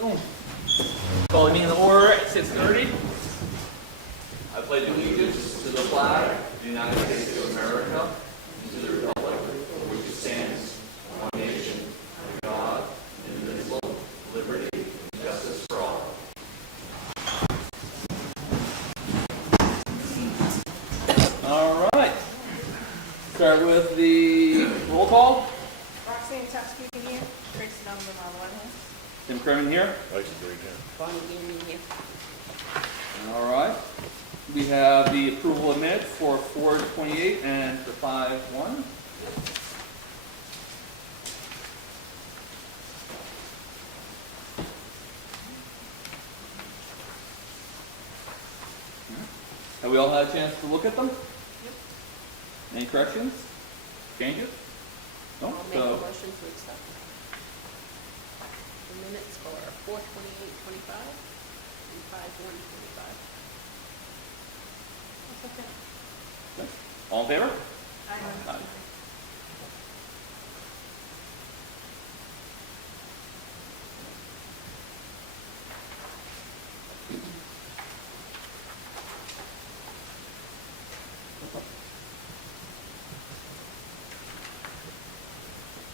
Boom. Calling me in the order at 6:30. I pledge allegiance to the flag of the United States of America, and to the republic for which it stands, one nation, under God, indivisible, with liberty and justice for all. All right. Start with the roll call. Roxanne Tuskegee here. Tracy Donovan on one hand. Tim Kerman here. Bonnie Egan here. All right. We have the approval of minutes for 4/28 and for 5/1. Have we all had a chance to look at them? Yep. Any corrections? Changes? No? I'll make a motion to accept the minutes for 4/28/25 and 5/1/25. That's okay. Okay. All in favor? Aye. Aye.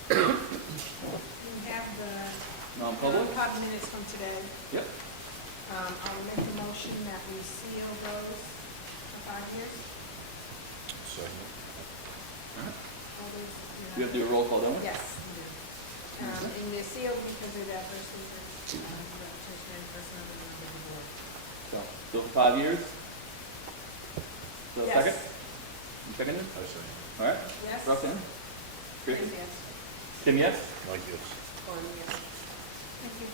We have the Non-public? non-pub minutes from today. Yep. I'll make a motion that we seal those for 5 years. All those, We have to do a roll call, don't we? Yes, we do. And they're sealed because of that person, repetition and person of the member of the board. So, still for 5 years? Still Yes. second? You seconded? All right. Yes? Roxanne? Chris? Yes. Tim, yes? Bonnie, yes. Thank you.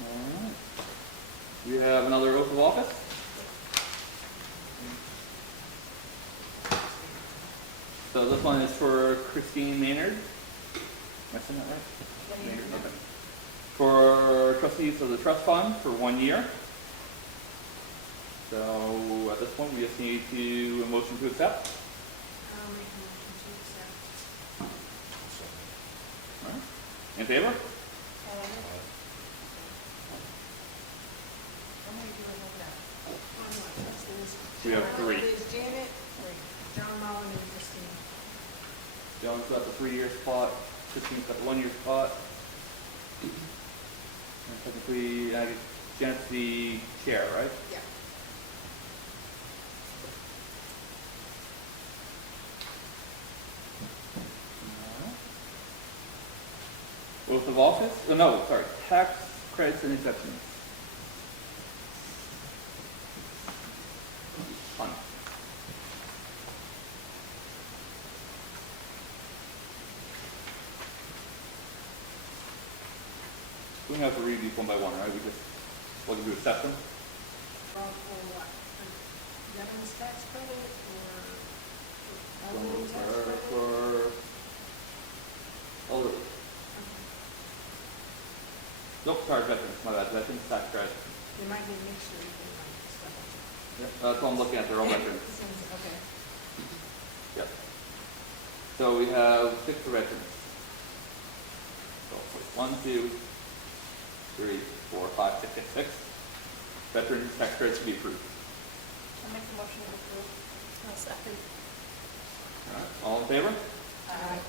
All right. We have another oath of office. So this one is for Christine Maynard. Am I saying that right? Maynard, okay. For trustees of the trust fund for 1 year. So at this point, we just need to, a motion to accept. I'll make a motion to accept. All right. In favor? How many do I have now? We have 3. There's Janet, John Mullen, and Christine. John's got the 3-year spot, Christine's got the 1-year spot. And technically, Janet's the chair, right? Yeah. Oath of office? Oh, no, sorry. Tax credits and exceptions. Fun. We don't have to read these one by one, right? We just looking to accept them. For what? Veterans tax credit or elderly tax credit? For elderly. Nope, sorry, veterans. My bad. Veterans tax credit. There might be a mixture of different stuff. Yep, that's what I'm looking at. They're all veterans. Okay. Yep. So we have 6 for veterans. So 1, 2, 3, 4, 5, 6, 6, 6. Veterans tax credits to be approved. I'll make a motion to approve. I'll second. All right. All in favor? Aye.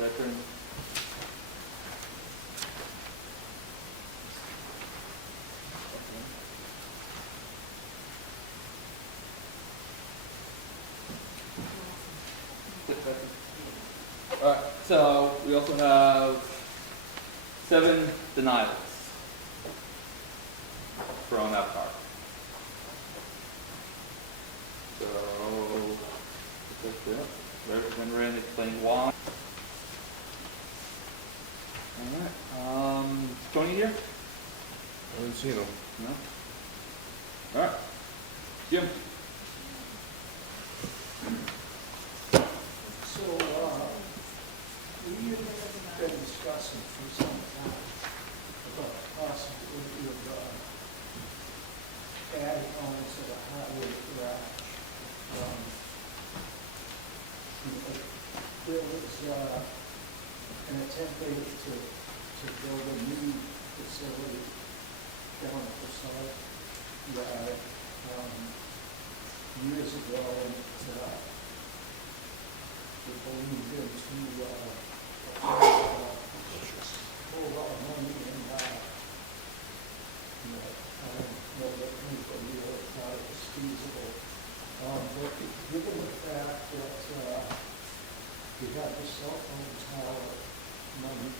veteran. All right, so we also have 7 denials from Avatar. So, when we're in, explain why. All right, Tony here? I haven't seen him. No? All right, Jim? So, we've been discussing for some time about the possibility of adding on to the highway garage. There was an attempt made to build a new facility down at the site yard years ago, and we believed into a whole lot of money, and I don't know that anybody really thought it was feasible. But given the fact that we have the cell phone tower money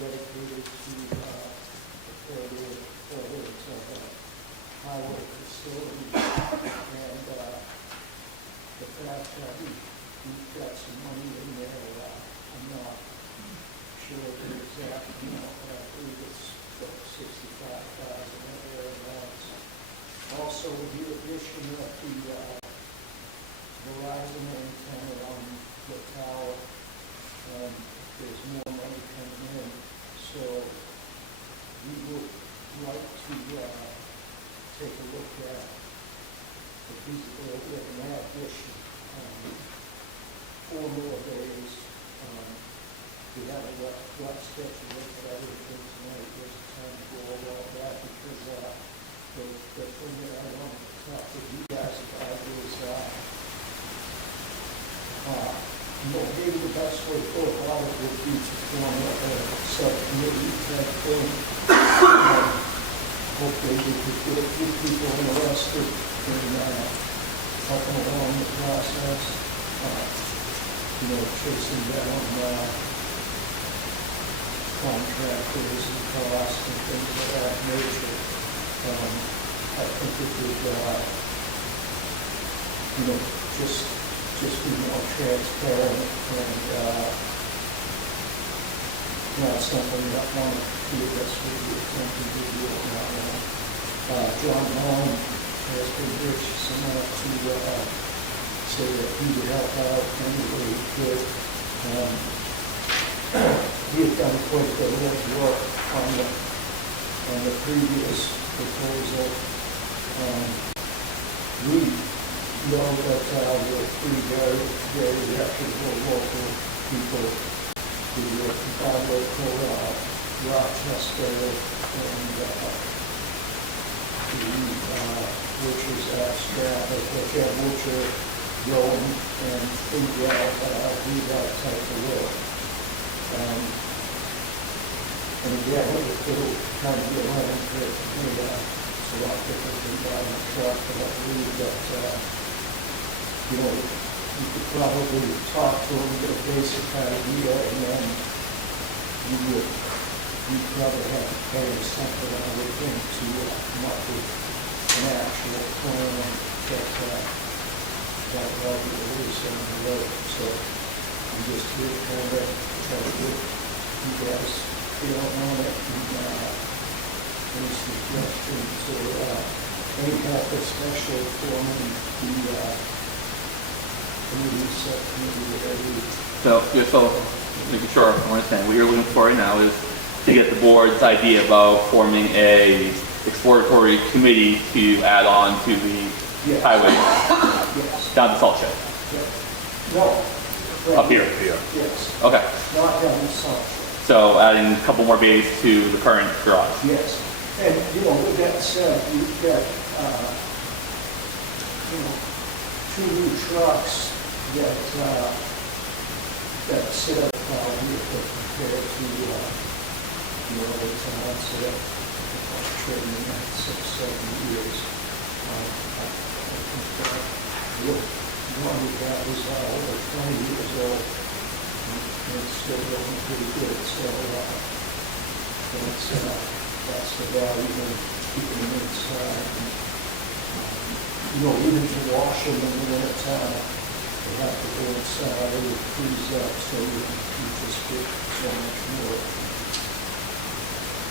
dedicated to further to the highway facility, and the fact that we've got some money in there, I'm not sure of the exact amount, but I believe it's about 65,000 or thereabouts. Also, with the addition of the Verizon antenna on the tower, there's more money coming in, so we would like to take a look at the feasibility of an addition. 4 more days. We have a rough schedule, but I didn't think tonight was the time to go over all that, because the thing that I wanted to talk with you guys about is, maybe the best way to go about it would be to form a subcommittee type thing. Hopefully we could get a few people interested in helping along the process, chasing down contractors and costs and things of that nature. I think it would, just be more transparent, and not something that one of us would be attempting to do now. John Long has been gracious enough to say that he would help out any way he could. He had done quite a bit of work on the previous proposal. We know that we're 3 very, very reputable local people who work in local Rochester and Witcher's Stratford, Witcher, Rome, and figure out do that type of work. And again, it'll kind of be a learning curve for me. It's a lot different than driving a truck, but I believe that you could probably talk to them, get a basic idea, and then you'd probably have to pay something, I would think, to come up with an actual plan that will be released on the road. So I'm just here to kind of try to get you guys feel on it, and any suggestions or any help, especially for the So, making sure I understand, what you're looking for right now is to get the board's idea about forming a exploratory committee to add on to the highway down to Salt Shed. No. Up here. Yes. Okay. Not down the Salt Shed. So adding a couple more bays to the current garage. Yes. And, with that said, you've got, 2 new trucks that sit at vehicle compared to, the other towns that are trading at 6, 7 years. I think that the one we got is over 20 years old, and it's still looking pretty good, so that's the value of keeping them inside. And, even to wash them in the winter time, they have to go inside, it would freeze up, so you just get so much more.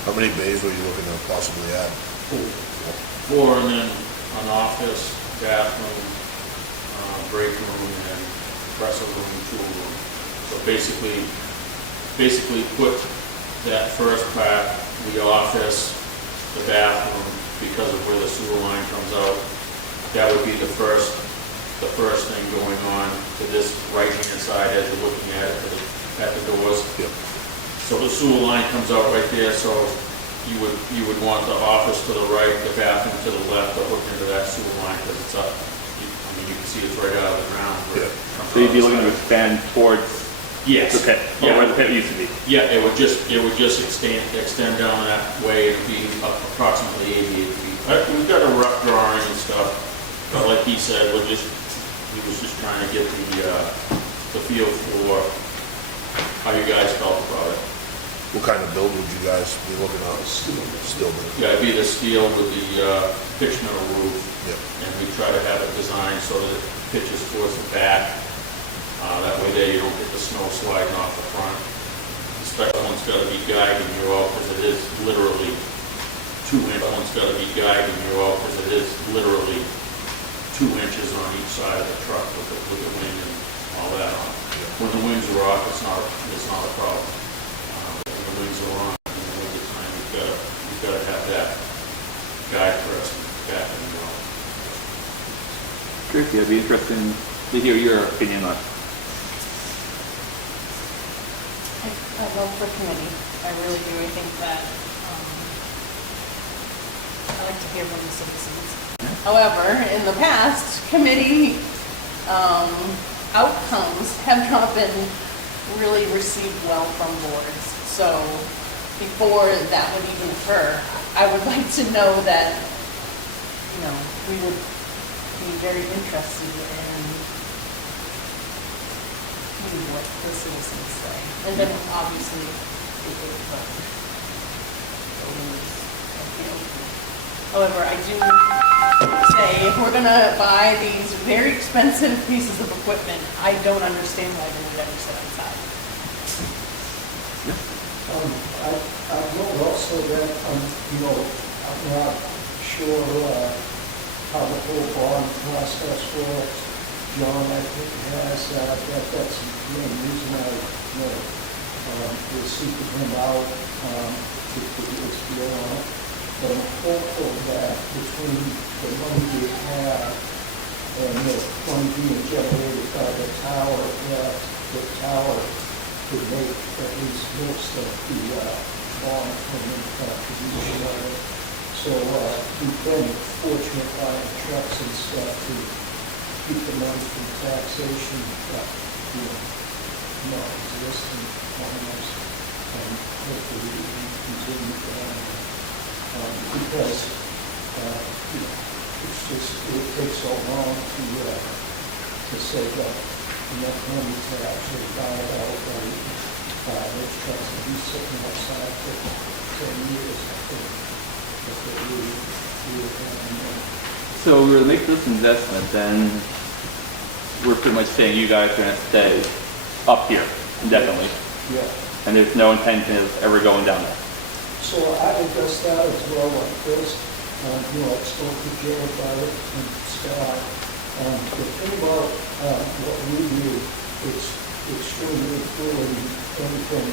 How many bays were you looking to possibly add? Four, and then an office, bathroom, break room, and dresser room, tool room. So basically put that first part, the office, the bathroom, because of where the sewer line comes out, that would be the first thing going on to this right-hand side as you're looking at it, at the doors. Yep. So the sewer line comes out right there, so you would want the office to the right, the bathroom to the left, to hook into that sewer line, because it's up. You can see it's right out of the ground. Yeah. So you'd be looking to expand towards Yes. the pit, or where the pit used to be? Yeah, it would just extend down that way and be approximately 88 feet. We've got a rough drawing and stuff, but like he said, he was just trying to get the feel for how you guys felt about it. What kind of build would you guys be looking at? Steel build. Yeah, it'd be the steel with the pitch metal roof, Yep. and we try to have it designed so that it pitches towards the back. That way there you don't get the snow sliding off the front. The special one's got to be guiding you out, because it is literally 2-inch. One's got to be guiding you out, because it is literally 2 inches on each side of the truck with the wing and all that on. When the wings are off, it's not a problem. When the wings are on, in the winter time, you've got to have that guide first, back and go. Tracy, I'd be interested to hear your opinion on it. I love the committee. I really do. I think that, I like to hear from the citizens. However, in the past, committee outcomes have not been really received well from boards. So before that would even occur, I would like to know that, we would be very interested in what the citizens say. And then obviously it would vote. However, I do say, if we're gonna buy these very expensive pieces of equipment, I don't understand why they would ever sit outside. I know also that, I'm not sure how the whole bond process works. John, I think, has that's the main reason I was seeking him out to do this deal on it. But I'm hopeful that between the money we have and the money being generated by the tower, that the tower could make at least most of the bond payment contribution of it. So we've been fortunate buying trucks and stuff to keep the money from taxation, non-existent almost, and hopefully we can continue that. Because, it's just, it takes so long to save up enough money to actually buy it outright. Those trucks will be sitting outside for 10 years, I think, if they really have money. So we were to make this investment, then we're pretty much saying you guys are going to stay up here indefinitely. Yeah. And there's no intention of ever going down there. So I addressed that as well like this. I spoke to Joe about it and Scott. The thing about what we do, it's extremely fluid. Anything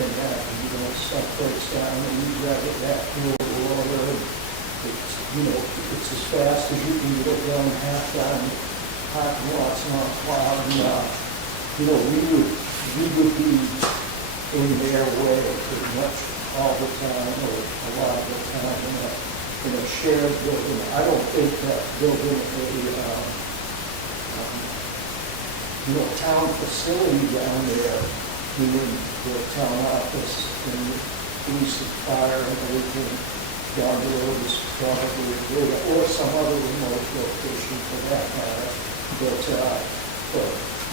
can happen. Stuff breaks down and we grab it back to the water. And it's as fast as you can get it done, half down parking lots not plowed. And, we would be in their way pretty much all the time, or a lot of the time, in a shared building. I don't think that building a town facility down there meaning the town office and the police and fire and everything down the road is probably good, or some other remote location for that matter. But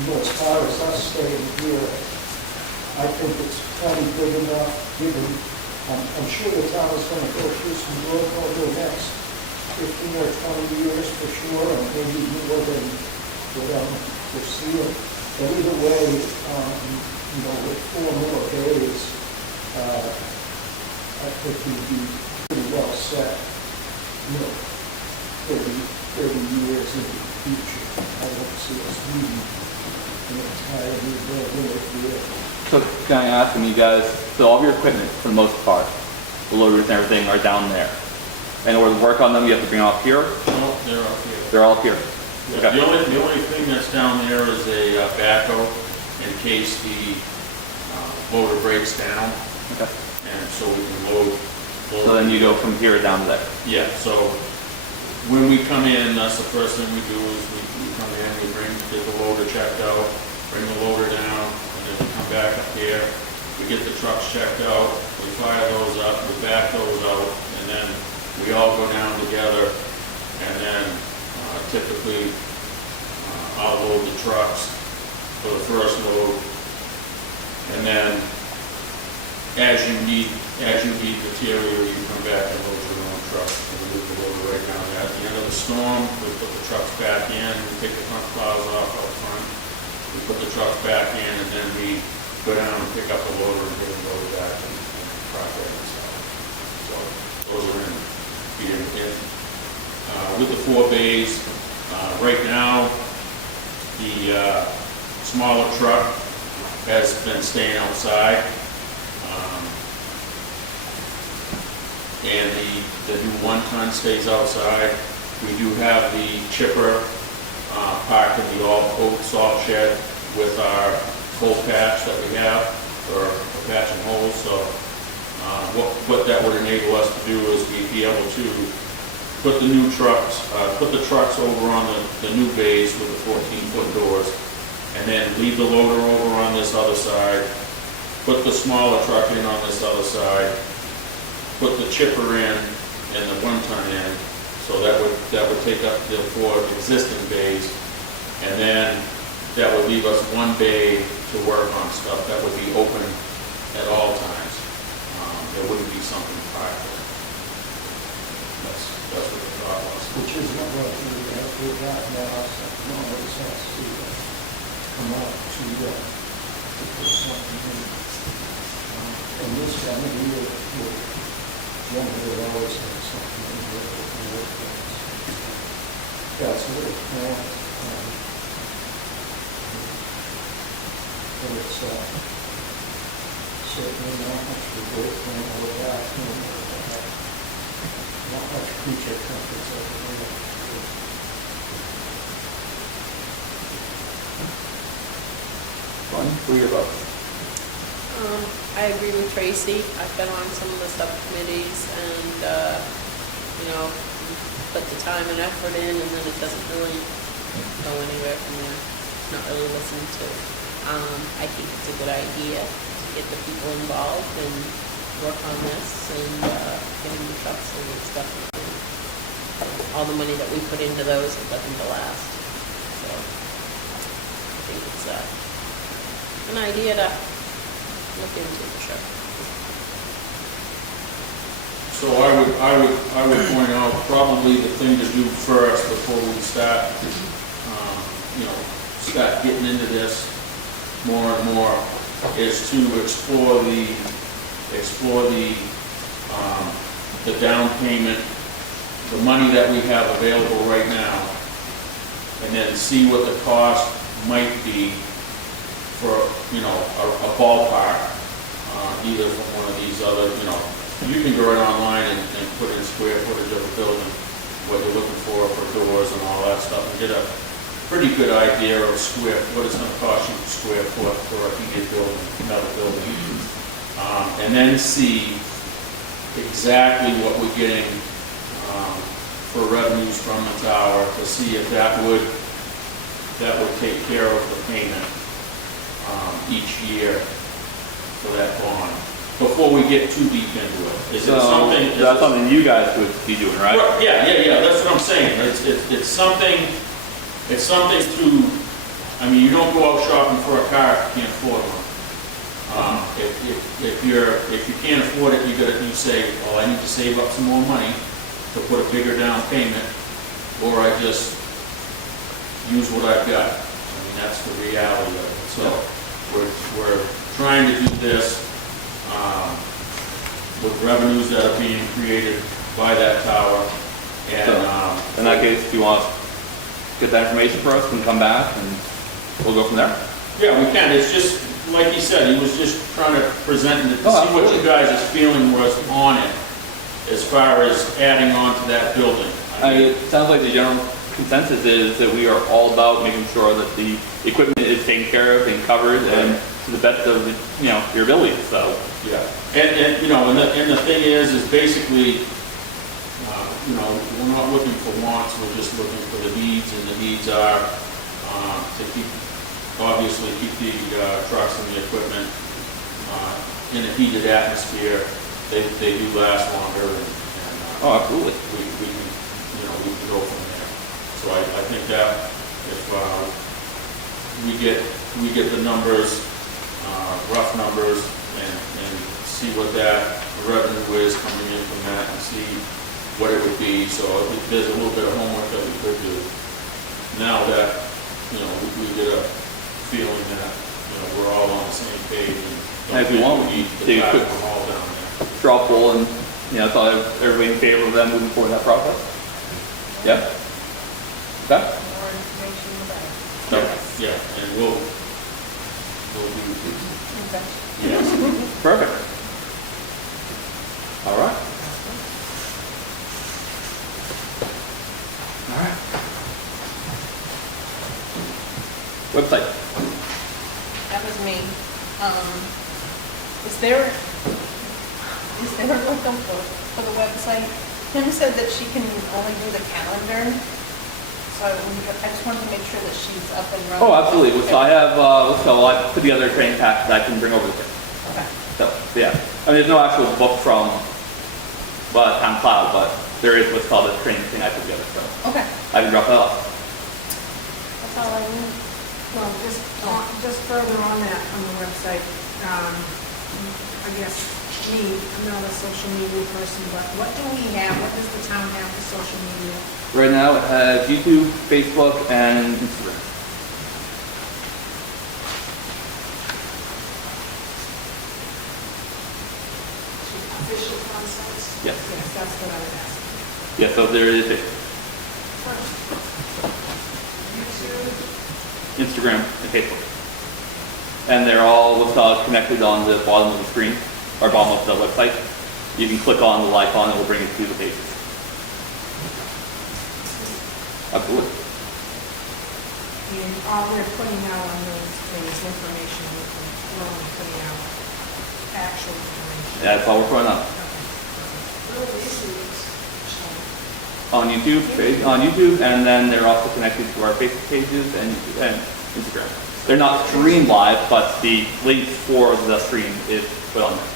you know, as far as us staying here, I think it's plenty big enough, given, I'm sure the town is gonna go through some growth over the next 15 or 20 years for sure, and maybe more than what I'm foreseeing. But either way, you know, with 4 more days, I think we'd be pretty well set, you know, 30 years in the future. I don't see us needing an entire new building here. So can I ask them, you guys, so all of your equipment, for the most part, the loaders and everything are down there. In order to work on them, you have to bring them up here? No, they're up here. They're all up here? Yeah, Okay. the only thing that's down there is a backhoe in case the loader breaks down, Okay. and so we can load. So then you go from here down to there? Yeah, so when we come in, that's the first thing we do is we come in, get the loader checked out, bring the loader down, and then we come back up here, we get the trucks checked out, we fire those up, we back those out, and then we all go down together, and then typically I'll load the trucks for the first load, and then as you need material, you come back and load your own trucks, and we move the loader right down there. At the end of the storm, we put the trucks back in, we take the front plows off out front, we put the trucks back in, and then we go down and pick up the loader and bring the loader back and truck it and stuff. So those are in. With the 4 bays, right now, the smaller truck has been staying outside. And the new 1-ton stays outside. We do have the chipper parked in the all-coat salt shed with our coal patch that we have for patching holes. So what that would enable us to do is we'd be able to put the new trucks, put the trucks over on the new bays with the 14-foot doors, and then leave the loader over on this other side, put the smaller truck in on this other side, put the chipper in and the 1-ton in, so that would take up the 4 existing bays, and then that would leave us 1 bay to work on stuff that would be open at all times. There wouldn't be something private. That's what the thought was. Which is not what we've got now, so no one else has to come out to put something in. And this time of year, one would always have something in there that can work with. That's a little more, but it's certainly not much to go from or back, not much creature comforts over there. Fun, who are your votes? I agree with Tracy. I've been on some of the subcommittees and, you know, put the time and effort in and then it doesn't really go anywhere from there. It's not really listened to. I think it's a good idea to get the people involved and work on this and getting the trucks and stuff. All the money that we put into those is nothing to last. So I think it's an idea to look into for sure. So I would point out probably the thing to do first before we start, start getting into this more and more is to explore the down payment, the money that we have available right now, and then see what the cost might be for, a ballpark, either from one of these other, you can go right online and put in square footage of a building, what you're looking for doors and all that stuff, and get a pretty good idea of what it's gonna cost you per square foot for a heated building, another building. And then see exactly what we're getting, for revenues from the tower, to see if that would take care of the payment, each year. for that bond, before we get too deep into it. Is it So something? is that's it- something you guys would be doing, right? Yeah, that's what I'm saying. It's something to, I mean, you don't go out shopping for a car if you can't afford one. If you can't afford it, you say, oh, I need to save up some more money to put a bigger down payment, or I just use what I've got. I mean, that's the reality of it. So we're trying to do this with revenues that are being created by that tower. And So, in that case, do you want to get that information for us and come back and we'll go from there? yeah, we can. It's just, like he said, he was just trying to present it to Oh, see what you absolutely. guys' feeling was on it as far as adding on to that building. It sounds like the general consensus is that we are all about making sure that the equipment is taken care of and covered and to the best of, your ability, so. Yeah, and the thing is basically, we're not looking for wants, we're just looking for the needs, and the needs are to obviously keep the trucks and the equipment in a heated atmosphere. They do last longer, and Oh, absolutely. we can go from there. So I think that if we get the numbers, rough numbers, and see what that revenue is coming in from that, and see what it would be. So I think there's a little bit of homework that we could do. Now that, we get a feeling that, we're all on the same page. And if you want, we the take a traffic quick all down there. straw poll and, so everybody in favor of them moving forward in that process? Yep. Okay? More information about Okay. Yeah, and we'll do, it. yes. Perfect. All right. All right. Website. That was me. Is there like a book for the website? Kim said that she can only do the calendar, so I just wanted to make sure that she's up and running. Oh, absolutely. So I have, I put together a training pack that I can bring over to you. Okay. So, yeah. I mean, there's no actual book from Town Cloud, but there is what's called a training thing I put together, so Okay. I can drop that off. That's all I need. Well, just further on that, on the website, I guess, I'm not a social media person, but what do we have, what does the town have for social media? Right now it has YouTube, Facebook, and Instagram. Official concepts? Yes. Yes, that's what I would ask. Yeah, so there is it. YouTube, Instagram and Facebook. And they're all connected on the bottom of the screen, or bottom of the website. You can click on the icon and it will bring you to the pages. Absolutely. and all we're putting out on those things, information, we're only putting out actual information. Yeah, that's all we're putting up. Where are these links shown? On YouTube, and then they're also connected to our Facebook pages and Instagram. They're not streamed live, but the link for the stream is put on there.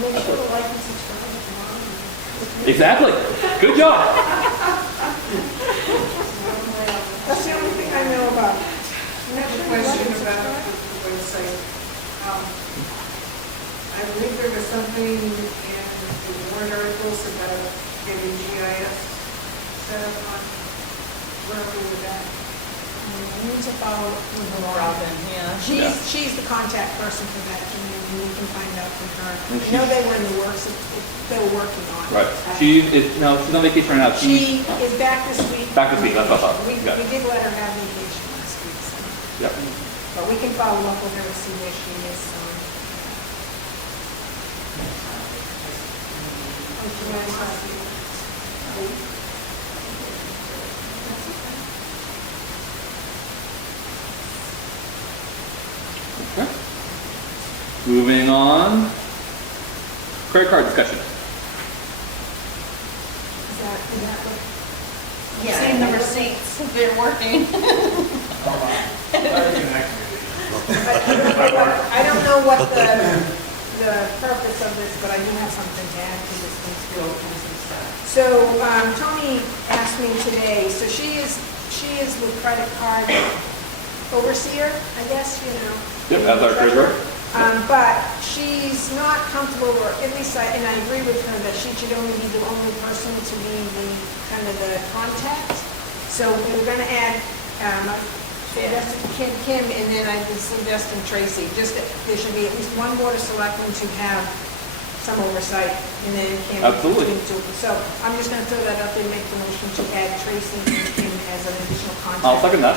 Well, make sure to like and subscribe if you want. Exactly. Good job. That's the only thing I know about. I have a question about the website. I believe there was something in the warrant articles about getting GIS set up on, where are we with that? We need to follow up with Laura. Robin, yeah. She's the contact person for that, and we can find out from her. And I know they were in the works, they were working on it. Right. She's on vacation right now. She is back this week. Back this week, that's what I thought. We Yeah. did let her have vacation last week, so, Yep. but we can follow up with her and see where she is, so. Oh, she went last week. Okay. Moving on. Credit card discussion. Is that what? Yeah, seen the receipts, they're working. I don't know what the this, but I do have something to add to this thing too. So, Tony asked me today, so she is the credit card overseer, I guess, you know. Yep, as our treasurer. But she's not comfortable, or at least and I agree with her, that she should only be the only person to be the, kind of the contact. So we were gonna add, Kim, and then I was suggesting Tracy, just that there should be at least one board of selectmen to have some oversight, and then Kim. Absolutely. between the two. So I'm just gonna throw that up there, make the motion to add Tracy and Kim as an additional contact. I'll second that.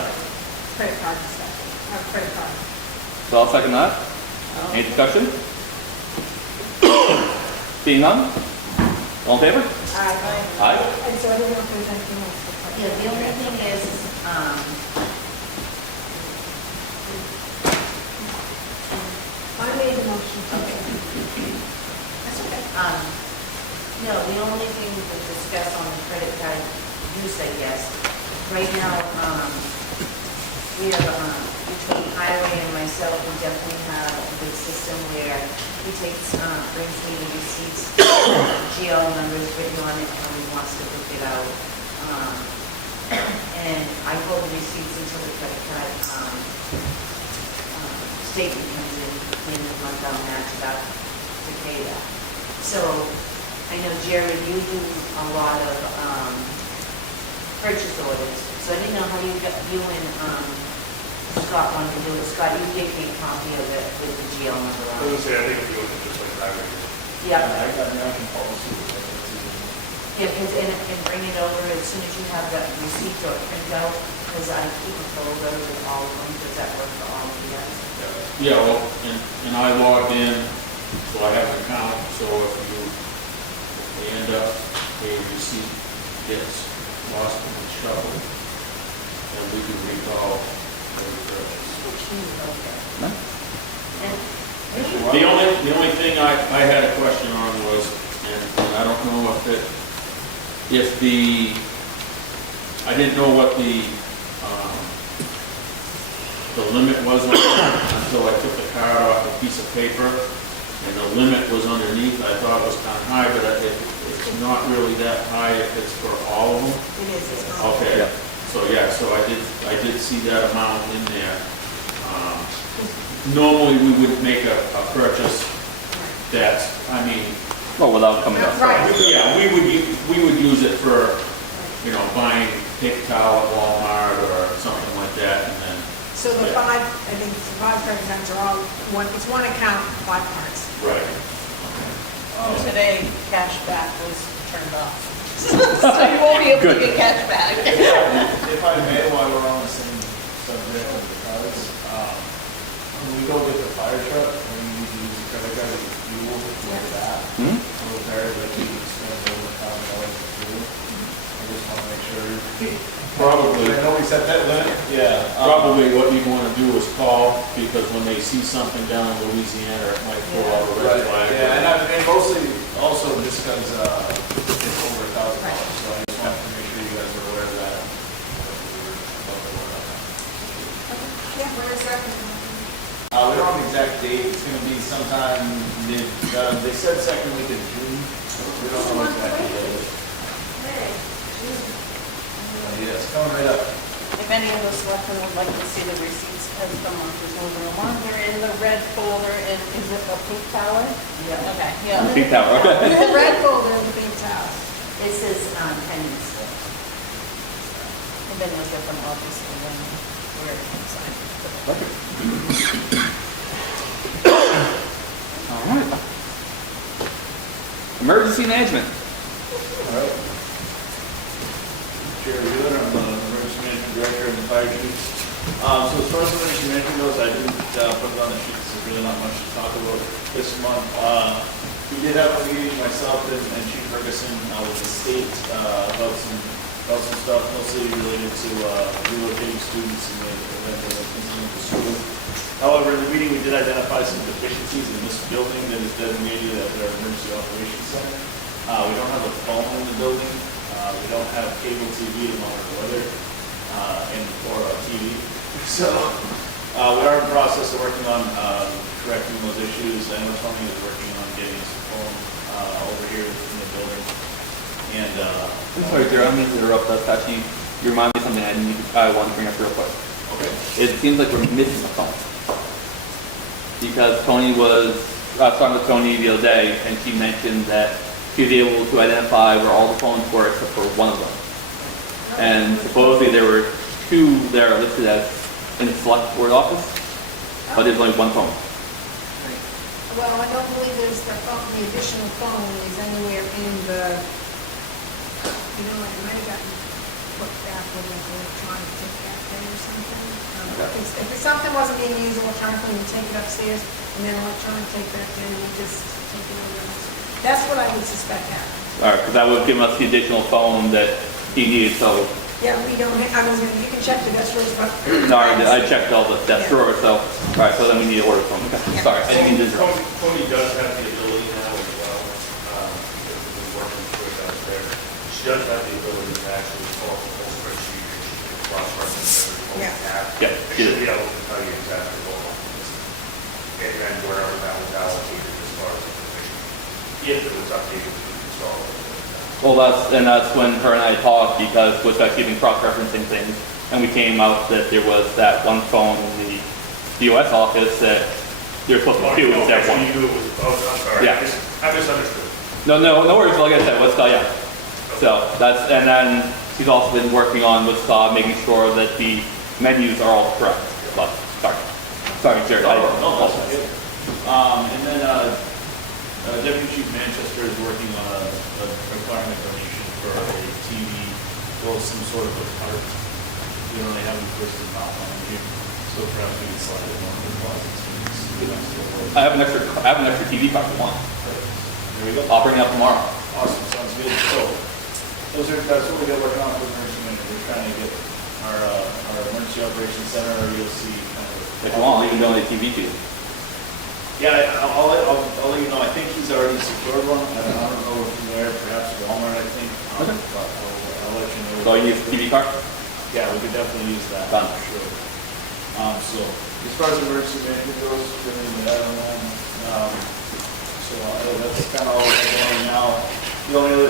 Credit card stuff, credit card. So I'll second that. Any discussion? Seeing none? All in favor? Aye. And so I don't know if there's anything else. Yeah, the only thing is, I made the motion. that's okay. No, the only thing to discuss on the credit card use, I guess, right now, we have, between Highway and myself, we definitely have a good system where he takes, brings me the receipts, GL numbers written on it, and he wants to book it out. And I hold the receipts until the credit card, statement comes in, and the month I'll match it up to pay that. So, I know Jerry, you do a lot of, purchase orders, so I didn't know how you and, Scott wanted to do it. Scott, you gave me a copy of it with the GL number on it. I think if you look at just like highway. Yeah. I got American policy. Yeah, and bring it over as soon as you have the receipt or print out, because I keep a folder with all of them. Does that work for all of you guys? Yeah, well, and I logged in, so I have an account, so if they end up, a receipt gets lost in the shuffle, then we can recall every purchase. The only thing I had a question on was, and I don't know I didn't know what the limit was on it until I took the card off a piece of paper, and the limit was underneath. I thought it was kind of high, but it's not really that high if it's for all of them. It is, it's not. Okay, Yeah. so I did see that amount in there. Normally, we wouldn't make a purchase that's, Well, without coming up. Right. yeah, we would use it for, buying paper towel at Walmart or something like that, and then. So the five, I think it's the 5 credit are all it's one account, 5 cards. Right. Today, cash back was turned off. So you won't be able to Good. get cash back. If I may, while we're on the same subject of the cards, when we go get the fire truck, when we need to use the credit card as fuel for that, Hmm? we're very likely to spend over $1,000 for fuel. I just want to make sure. Probably. I know we set that limit. Yeah. Probably what you want to do is call, because when they see something down in Louisiana, it might pull out a red Right, flag. yeah, and mostly also just because it's over $1,000, so I just wanted to make sure you guys are aware of that. Yeah, where is that? We don't have an exact date, it's gonna be sometime they said second week of June, we don't know exactly what it is. Yeah, it's coming right up. If any of the selectmen would like to see the receipts as the month is moving along, they're in the red folder, and is it the pink tower? Yeah. Okay, yeah. Pink tower, okay. The red folder of the big tower. It says, pending still. And then you'll get them obviously when we're inside. Perfect. All right. Emergency management. All right. Jerry Wheeler, I'm the emergency management director in the fire chief. So as far as emergency management goes, I didn't put it on the sheet, because there's really not much to talk about this month. We did have a meeting, myself and Chief Ferguson, with the state about some stuff, mostly related to relocating students in the event of continuing to school. However, in the meeting, we did identify some deficiencies in this building that is designated as our emergency operations center. We don't have a phone in the building. We don't have cable TV to monitor weather or TV. So we are in the process of working on correcting those issues. I know Tony is working on getting us a phone, over here in the building. And, I'm sorry, Jared, I'm going to interrupt. That's actually, you remind me of something I want to bring up real quick. okay. It seems like we're missing a phone. Because Tony was, I was talking with Tony the other day, and she mentioned that she was able to identify where all the phones were except for one of them. And supposedly there were two that are listed as in the select board office, but there's only one phone. Well, I don't believe there's the phone, the additional phone is anywhere in the, you know, it might have gotten put back with like electronic take back day or something. If something wasn't being used electronically, we take it upstairs, and then electronic take back day, we just take it over. That's what I would suspect happened. All right, because that would give us the additional phone that he needed, so. Yeah, we don't, I mean, you can check the desk drawers, but. Sorry, I checked all the desk drawers, so, all right, so then we need to order a phone. Okay, sorry, I didn't mean to interrupt. Tony does have the ability now as well, because we've been working through it out there. She does have the ability to actually pull up the whole spreadsheet, and she can cross-reference every phone we have. Yeah, And she she'll did. be able to tell you exactly what and wherever that was allocated as far as information, if it was updated to install it. Well, that's when her and I talked, because with actually been cross-referencing things, and we came out that there was that one phone in the DOS office that you're supposed to do instead of So one. you knew it was, oh, I'm sorry. Yeah. I misunderstood. No worries, like I said, yeah. So that's, and then she's also been working on making sure that the menus are all correct. But, sorry, Jared, I No, that's okay. And then, Deputy Chief Manchester is working on a requirement donation for a TV, or some sort of a cart. We don't really have any person top on here, so perhaps we can slide it in one of the closets. I have an extra TV card if you want. There we go. I'll bring it up tomorrow. Awesome, sounds good. So, that's what we got working on for emergency management. We're trying to get our emergency operations center, our EOC kind of. If you want, I'll even donate TV to you. Yeah, I'll let you know. I think he's already secured one. I don't know from where, perhaps Walmart, I think. Okay. But I'll let you know. So you use the TV card? Yeah, we could definitely use that. Done. For sure. So, as far as emergency management goes, we're going to that on that. So that's kind of all we're going now. The only other